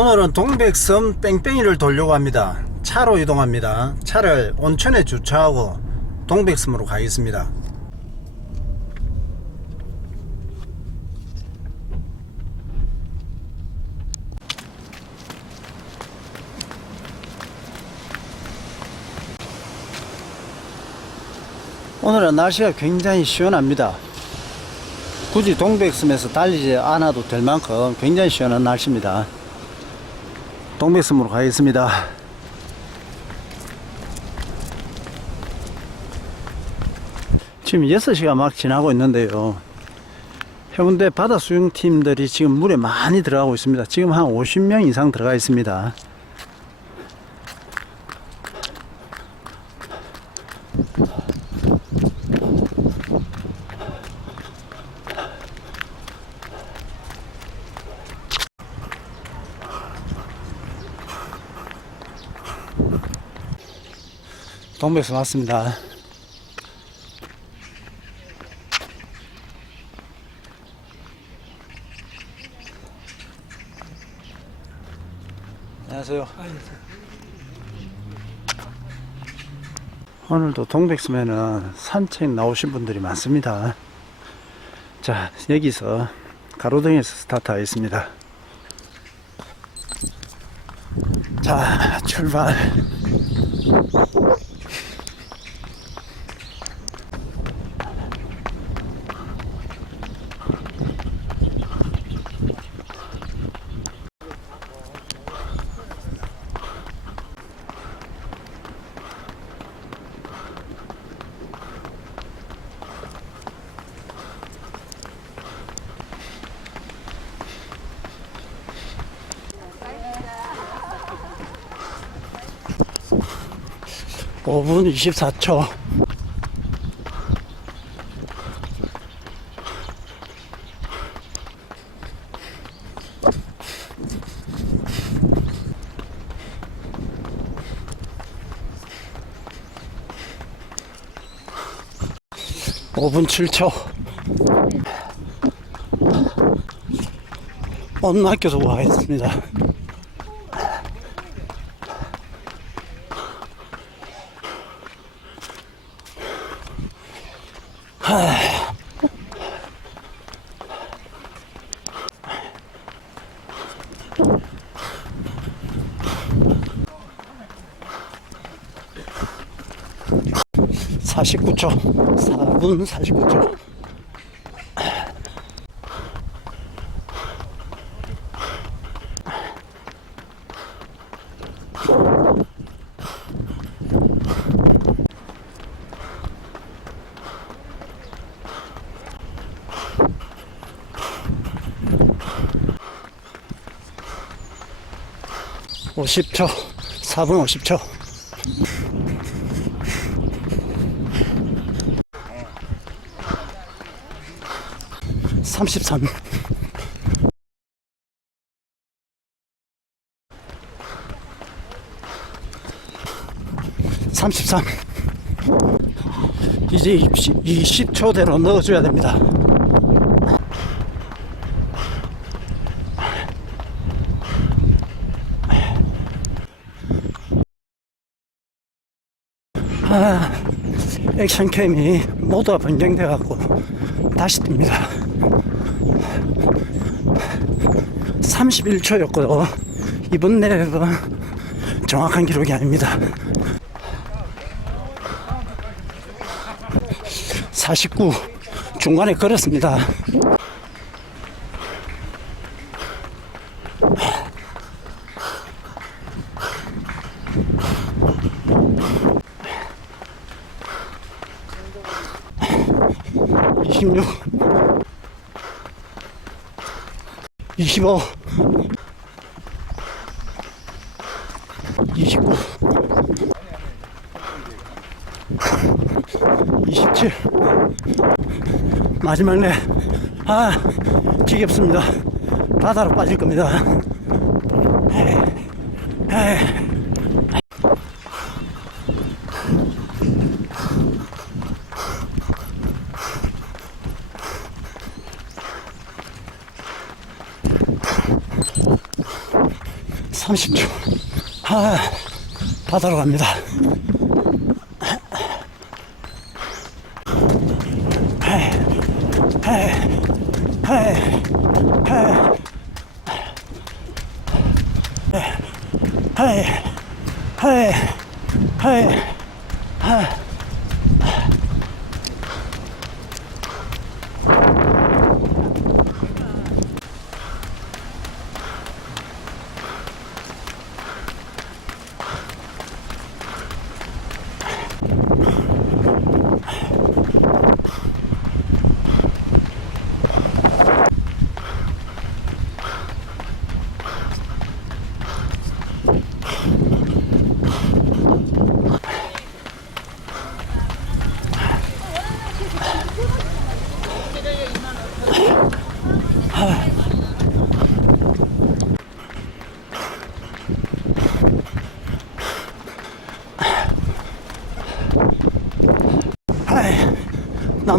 오늘은 동백섬 뺑뺑이를 돌려고 합니다. 차로 이동합니다. 차를 온천에 주차하고 동백섬으로 가겠습니다. 오늘은 날씨가 굉장히 시원합니다. 굳이 동백섬에서 달리지 않아도 될 만큼 굉장히 시원한 날씨입니다. 동백섬으로 가겠습니다. 지금 6시가 막 지나고 있는데요. 해운대 바다 수영팀들이 지금 물에 많이 들어가고 있습니다. 지금 한 50명 이상 들어가 있습니다. 동백섬 왔습니다. 안녕하세요. 오늘도 동백섬에는 산책 나오신 분들이 많습니다. 자, 여기서 가로등에서 스타트 하겠습니다. 자, 출발. 오분 24초. 오분 7초. 어느 학교도 와 있습니다. 49초 4분 49초 Thank you. 50초 4분 50초 33. 33. 이제 이제 20초대로 넣어줘야 됩니다. 아, 액션캠이 모두가 변경돼 갖고 다시 뜹니다 31초였고요. 이번 내역은 정확한 기록이 아닙니다. 49 중간에 걸었습니다. 이십육, 이십오, 29 27 마지막 내아 지겹습니다. 바다로 빠질 겁니다. 에이, 에이. 30초. 아, 바다로 갑니다. 헤이, 헤이, 헤이, 헤이. 하이,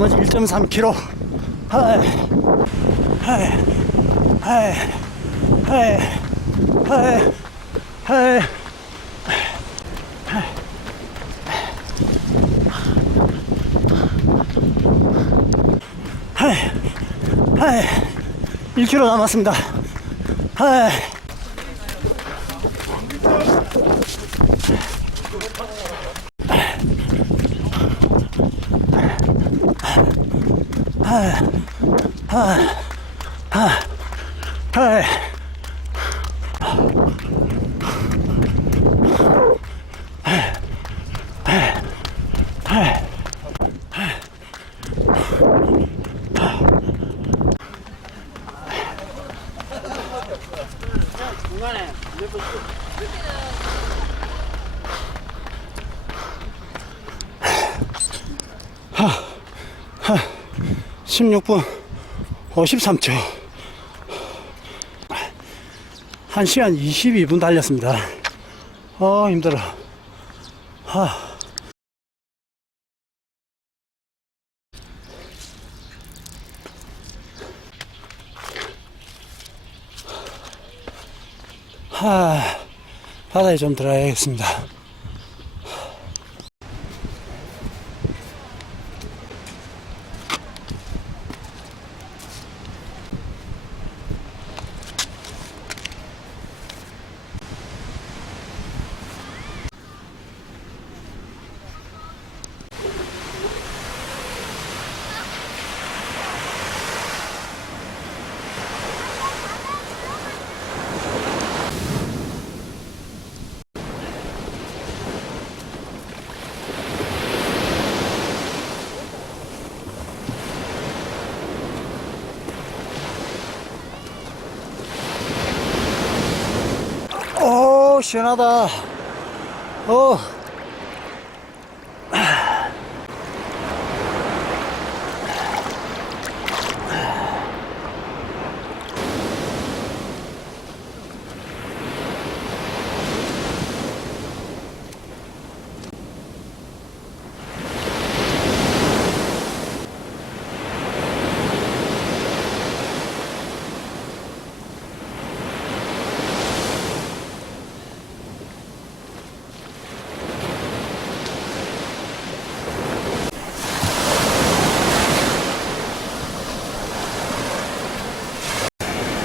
나머지 1.3km. 하이, 하이, 하이, 하이, 하이, 하이. 하이, 하이, 1km 남았습니다. 하이. 하이. 하, 16분 53초. 1시간 22분 달렸습니다. 어, 힘들어. 하. 하, 바다에 좀 들어야겠습니다. 오, 시원하다. 어.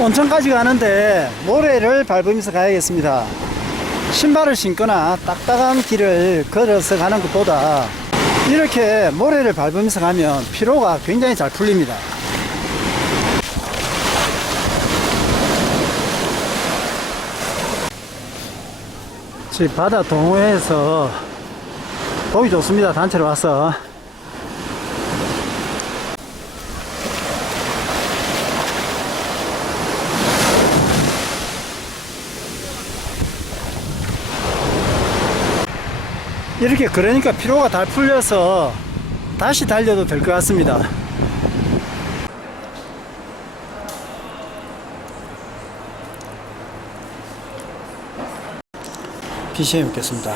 온천까지 가는데 모래를 밟으면서 가야겠습니다. 신발을 신거나 딱딱한 길을 걸어서 가는 것보다 이렇게 모래를 밟으면서 가면 피로가 굉장히 잘 풀립니다. 지금 바다 동호회에서 보기 좋습니다. 단체로 와서. 이렇게 그러니까 피로가 다 풀려서 다시 달려도 될 것 같습니다. BCM 겠습니다.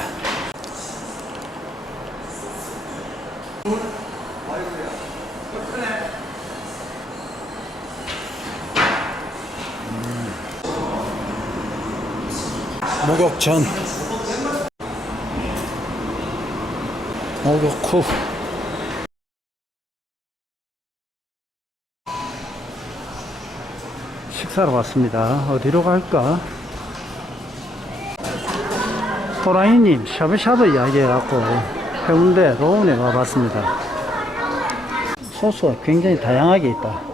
목욕전 후 식사로 왔습니다. 어디로 갈까? 호랑이님 샤브샤브 이야기해갖고 해운대 로운에 와봤습니다. 소스가 굉장히 다양하게 있다.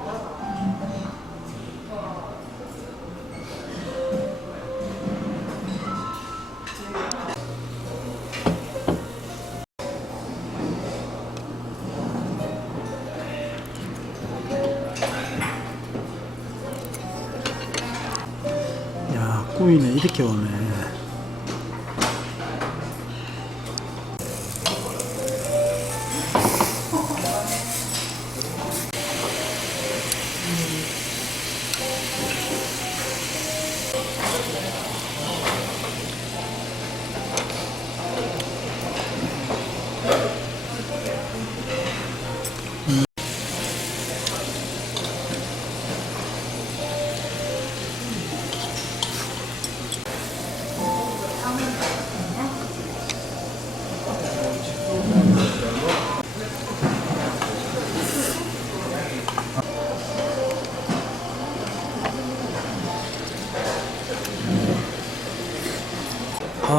야, 꾸이네. 이렇게 오네.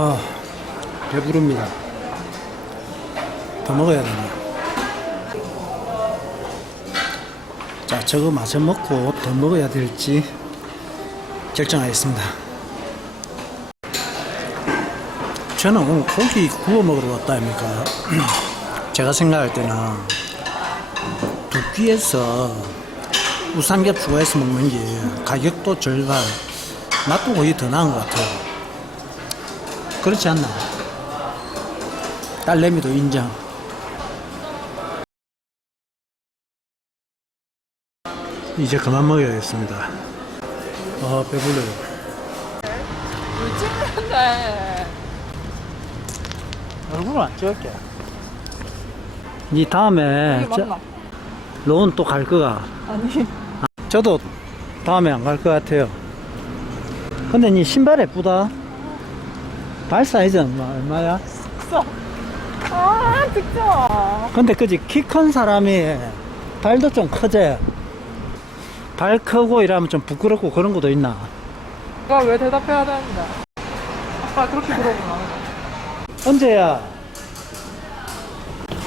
아, 배부릅니다. 더 먹어야 되나? 자, 저거 마저 먹고 더 먹어야 될지 결정하겠습니다. 저는 오늘 고기 구워 먹으러 왔다 아닙니까? 제가 생각할 때는 두 끼에서 우삼겹 추가해서 먹는 게 가격도 절반, 맛도 거의 더 나은 것 같아요. 그렇지 않나? 딸내미도 인정. 이제 그만 먹어야겠습니다. 아, 배불러요. 찍는데 얼굴 안 찍을게. 니 다음에 이게 맞나? 로운 또 갈 거가. 아니 저도 다음에 안 갈 것 같아요. 근데 니 신발 예쁘다. 발 사이즈는 얼마- 얼마야? 아 진짜 근데 그지 키 큰 사람이 발도 좀 커져. 발 크고 이러면 좀 부끄럽고 그런 것도 있나? 내가 왜 대답해야 되는데 아까 그렇게 물어보나 언제야?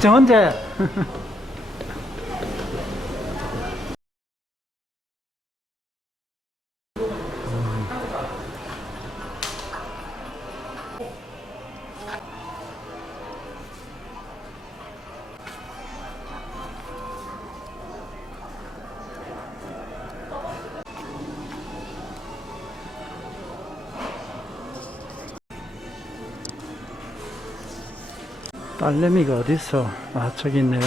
저 언제? 딸내미가 어디 있어? 아 저기 있네요.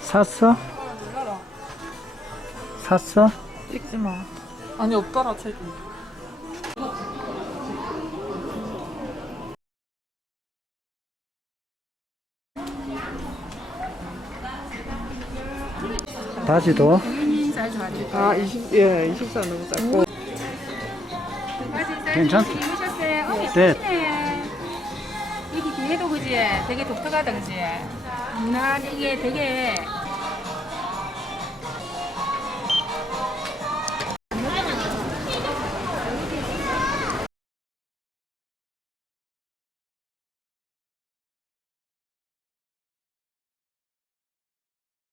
샀어? 몰라라 샀어? 찍지 마 아니 없더라 책이 바지도 아 20, 예 24 너무 짧고 괜찮다. 입으셨어요? 어, 네. 예쁘네. 여기 뒤에도 그지? 되게 독특하다 그지? 난 이게 되게